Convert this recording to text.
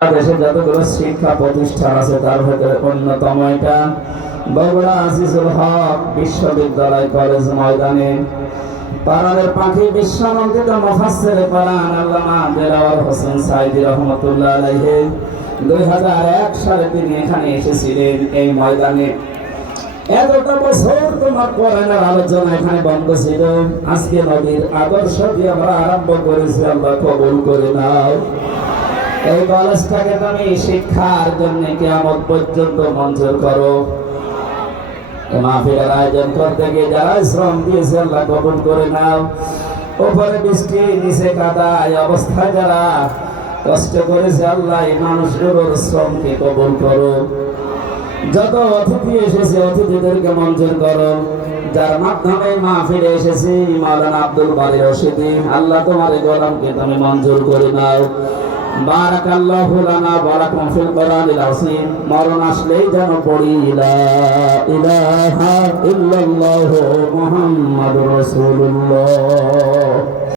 দেশে যতগুলো শিক্ষা প্রতিষ্ঠান আছে, তার ভেতরে অন্যতম এটা বগুড়া আজিজুল হক বিশ্ববিদ্যালয় কলেজ ময়দানে। পাড়াদের পাখি বিশ্বনন্দিত মুফাসসির কোরআন আল্লামা দেলাওয়ার হোসেন সাইদি রহমতুল্লাহ আলাইহি, দুই হাজার এক সালে তিনি এখানে এসেছিলেন এই ময়দানে। এতটা বছর তোমার কোরআনের আলোচনা এখানে বন্ধ ছিল। আজকে নবীর আদর্শ দিয়ে আমরা আরম্ভ করেছি, আল্লাহ কবুল করে নাও। এই কলেজটাকে তুমি শিক্ষার জন্য কেমন পর্যন্ত মঞ্জুর করো। মাহফিলের আয়োজন করতে গিয়ে যারা শ্রম দিয়েছে, আল্লাহ কবুল করে নাও। উপরে বৃষ্টি, নিচে কাদা, এই অবস্থায় যারা কষ্ট করেছে, আল্লাহ এই মানুষগুলোর শ্রমকে কবুল করো। যত অতিথি এসেছে, অতিথিদেরকে মঞ্জুর করো। যার মাধ্যমে মাহফিলে এসেছি, মাওলানা আব্দুল বারি রশিদি। আল্লাহ তোমার গোলামকে তুমি মঞ্জুর করে নাও। বারাকাল্লাহু লানা বারাকুম ফিল কোরআনিল আযীম। মরণ আসলেই যেন পড়ি, লা ইলাহা ইল্লাল্লাহু মুহাম্মাদুর রাসূলুল্লাহ।